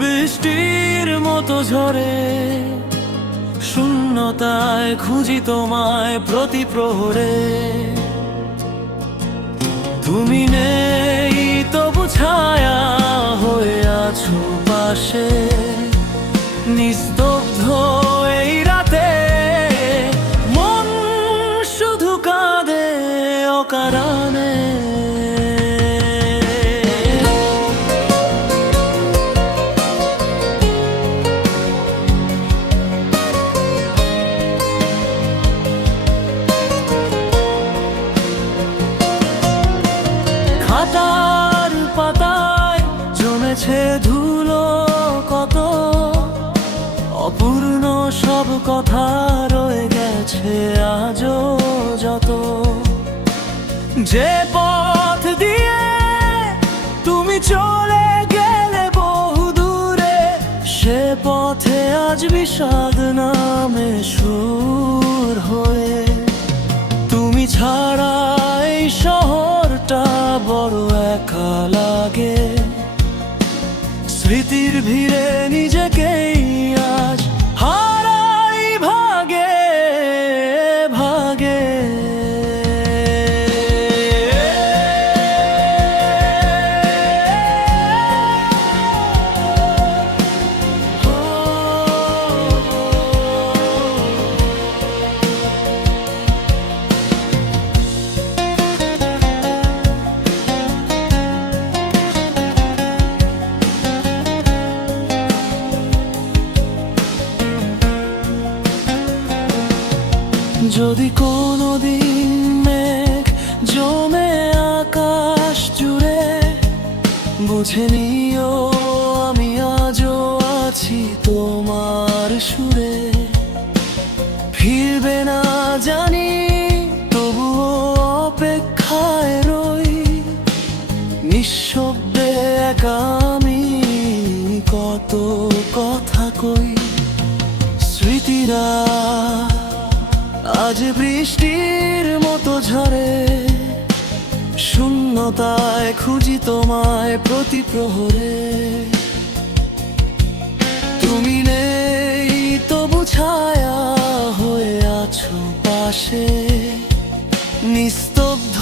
বৃষ্টির মতো ঝরে শূন্যতায় খুঁজি তোমায় প্রতি প্রহরে। তুমি নেই তবু ছায়া হয়ে আছো পাশে, নিস্তব্ধ এই রাতে মন শুধু কাঁদে অকারণে। খাতার পাতায় জমেছে ধুলো কত, অপূর্ণ সব কথা রয়ে গেছে আজও যত। যে পথ দিয়ে তুমি চলে গেলে বহু দূরে, সে পথে আজ বিষাদ নামে সুর হয়ে। তুমি ছাড়া এই শহরটা বড় একা লাগে, স্মৃতির ভিড়ে নিজেকেই আজ হারাই ভাগে ভাগে। যদি কোনোদিন মেঘ জমে আকাশ জুড়ে, বুঝে নিও আমি আজও আছি তোমার সুরে। ফিরবে না জানি তবুও অপেক্ষায় রই, নিঃশব্দে একা আমি কত কথা কই। স্মৃতিরা আজ বৃষ্টির মতো ঝরে শূন্যতায় খুঁজি তোমায় প্রতি প্রহরে। তুমি নেই তবু ছায়া হয়ে আছো পাশে, নিস্তব্ধ